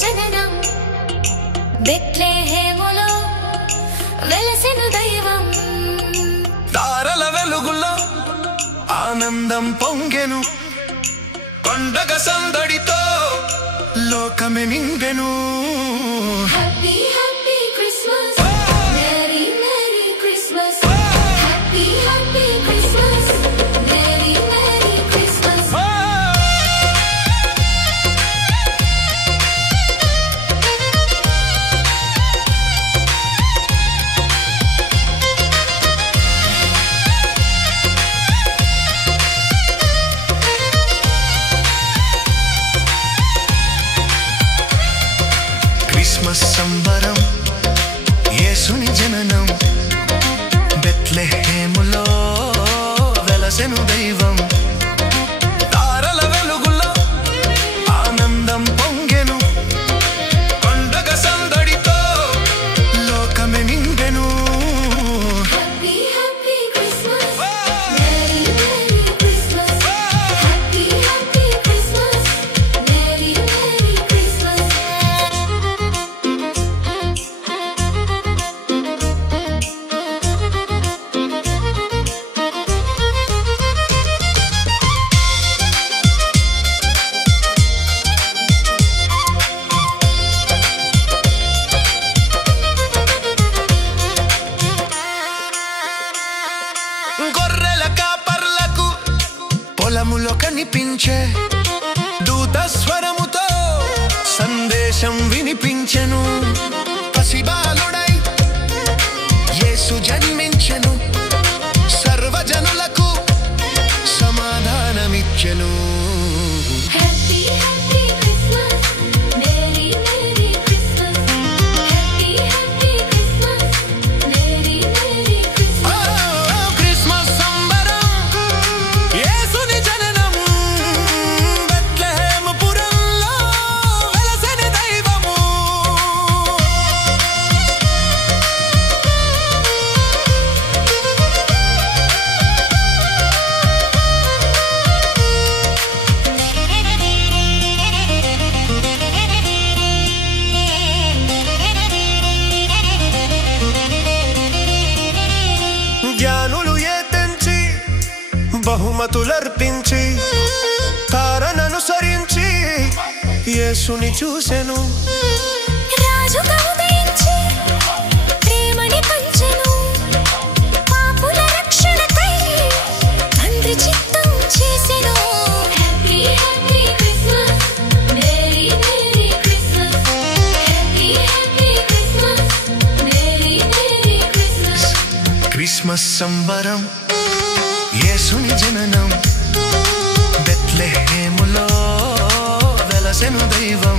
జననం బెత్లెహేములో వెలసెను దైవం తారల వెలుగులో ఆనందం పొంగెను పండగ సందడితో లోకమే నిండెను happy happy Christmas merry merry Christmas happy happy Christmas merry merry Christmas Christmas సంబరం యేసుని జననం బెత్లెహేములో వెలసెను దైవం తారల వెలుగులో ఆనందం పొంగెను పండగ సందడితో లోకమే నిండెను happy happy Christmas merry merry Christmas happy happy Christmas merry merry Christmas గొర్రెల కాపర్లకు పొలములో కనిపించే దూత స్వరముతో సందేశం వినిపించెను పసిబాలుడై యేసు జన్మించెను సర్వజనులకు సమాధానమిచ్చెను happy happy Christmas merry merry Christmas happy happy Christmas merry merry Christmas Christmas సంబరం యేసుని జననం బెత్లెహేముపురంలో వెలసెను దైవము జ్ఞానులు ఏతెంచి బహుమతులర్పించి తారననుసరించి యేసుని చూసెను రాజుగా ఉదయించి ప్రేమని పంచెను పాపుల రక్షణకై తండ్రి చిత్తం చేసెను happy happy Christmas merry merry Christmas happy happy Christmas merry merry Christmas Christmas సంబరం యేసుని జననం బెత్లెహేములో వెలసెను దైవం